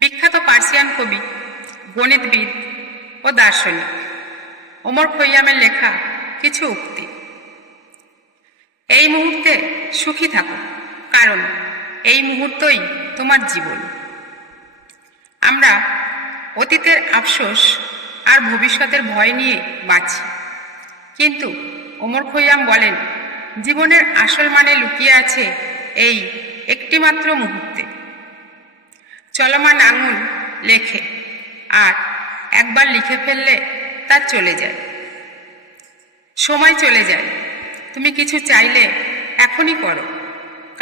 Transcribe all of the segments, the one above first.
বিখ্যাত পার্সিয়ান কবি, গণিতবিদ ও দার্শনিক ওমর খৈয়ামের লেখা কিছু উক্তি। এই মুহূর্তে সুখী থাকো, কারণ এই মুহূর্তই তোমার জীবন। আমরা অতীতের আফসোস আর ভবিষ্যতের ভয় নিয়ে বাঁচি, কিন্তু ওমর খৈয়াম বলেন জীবনের আসল মানে লুকিয়ে আছে এই একটিমাত্র মুহূর্তে। চলমান আঙুল লেখে, আর একবার লিখে ফেললে তা চলে যায়। সময় চলে যায়, তুমি কিছু চাইলে এখনই করো,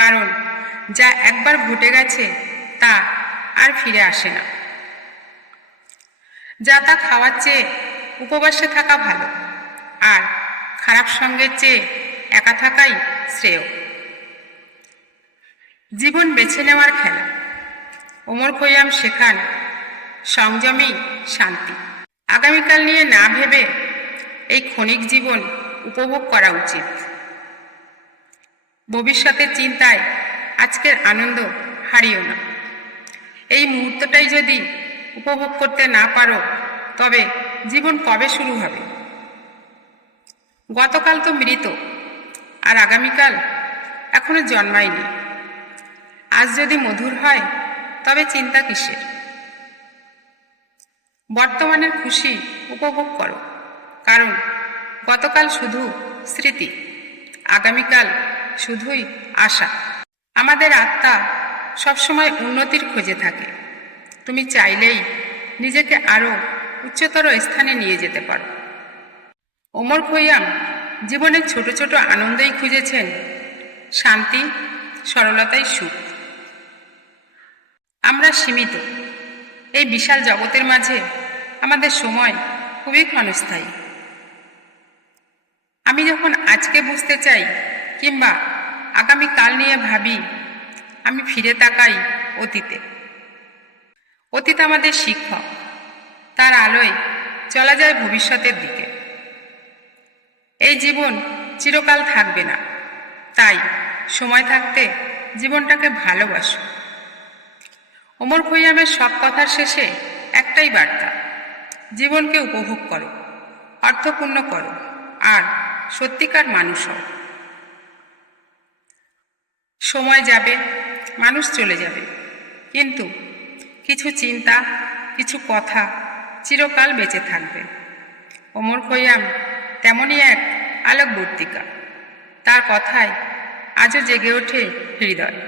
কারণ যা একবার ঘটে গেছে তা আর ফিরে আসে না। যা তা খাওয়ার চেয়ে উপবাসে থাকা ভালো, আর খারাপ সঙ্গের চেয়ে একা থাকাই শ্রেয়। জীবন বেছে নেওয়ার খেলা। ওমর খৈয়াম শেখান সংযমী শান্তি। আগামীকাল নিয়ে না ভেবে এই ক্ষণিক জীবন উপভোগ করা উচিত। ভবিষ্যতের চিন্তায় আজকের আনন্দ হারিও না। এই মুহূর্তটাই যদি উপভোগ করতে না পারো, তবে জীবন কবে শুরু হবে? গতকাল তো মৃত, আর আগামীকাল এখনো জন্মায়নি। আজ যদি মধুর হয়, তবে চিন্তা কিসের? বর্তমানের খুশি উপভোগ করো, কারণ গতকাল শুধু স্মৃতি, আগামীকাল শুধুই আশা। আমাদের আত্মা সবসময় উন্নতির খোঁজে থাকে। তুমি চাইলেই নিজেকে আরো উচ্চতর স্থানে নিয়ে যেতে পারো। ওমর খৈয়াম জীবনের ছোট ছোট আনন্দেই খুঁজেছেন শান্তি, সরলতাই সুখ। আমরা সীমিত, এই বিশাল জগতের মাঝে আমাদের সময় খুবই ক্ষণস্থায়ী। আমি যখন আজকে বুঝতে চাই কিংবা আগামীকাল নিয়ে ভাবি, আমি ফিরে তাকাই অতীতে। অতীত আমাদের শিক্ষক, তার আলোয় চলা যায় ভবিষ্যতের দিকে। এই জীবন চিরকাল থাকবে না, তাই সময় থাকতে জীবনটাকে ভালোবাসো। ওমর খৈয়ামের সব কথার শেষে একটাই বার্তা, জীবনকে উপভোগ করো, অর্থপূর্ণ করো, আর সত্যিকার মানুষ হও। সময় যাবে, মানুষ চলে যাবে, কিন্তু কিছু চিন্তা, কিছু কথা চিরকাল বেঁচে থাকবে। ওমর খৈয়াম তেমনই এক আলোকবর্তিকা, তার কথায় আজও জেগে ওঠে হৃদয়।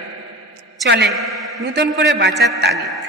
চলে নতুন করে বাঁচার তাগিদ।